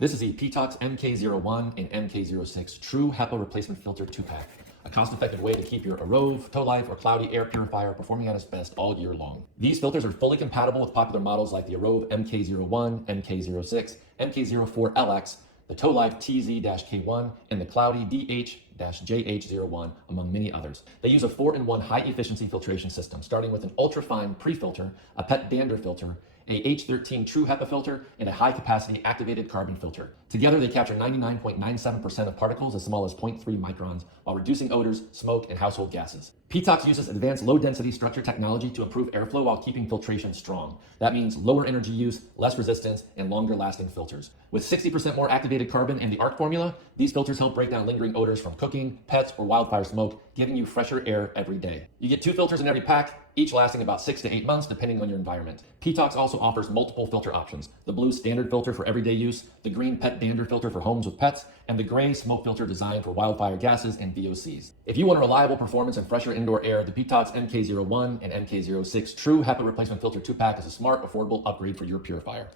This is the PETOX MK01 and MK06 True HEPA Replacement Filter 2-pack, a cost-effective way to keep your AROEVE, ToLife, or Kloudi air purifier performing at its best all year long. These filters are fully compatible with popular models like the AROEVE MK01, MK06, MK04LX, the ToLife TZ-K1, and the Kloudi DH-JH01, among many others. They use a 4-in-1 high-efficiency filtration system, starting with an ultra-fine pre-filter, a PET dander filter, a H13 True HEPA filter, and a high-capacity activated carbon filter. Together, they capture 99.97% of particles as small as 0.3 microns, while reducing odors, smoke, and household gases. PETOX uses advanced low-density structure technology to improve airflow while keeping filtration strong. That means lower energy use, less resistance, and longer-lasting filters. With 60% more activated carbon and the ARC formula, these filters help break down lingering odors from cooking, pets, or wildfire smoke, giving you fresher air every day. You get 2 filters in every pack, each lasting about 6 to 8 months depending on your environment. PETOX also offers multiple filter options: the blue standard filter for everyday use, the green PET dander filter for homes with pets, and the gray smoke filter designed for wildfire gases and VOCs. If you want a reliable performance and fresher indoor air, the PETOX MK01 and MK06 True HEPA Replacement Filter 2-pack is a smart, affordable upgrade for your purifier.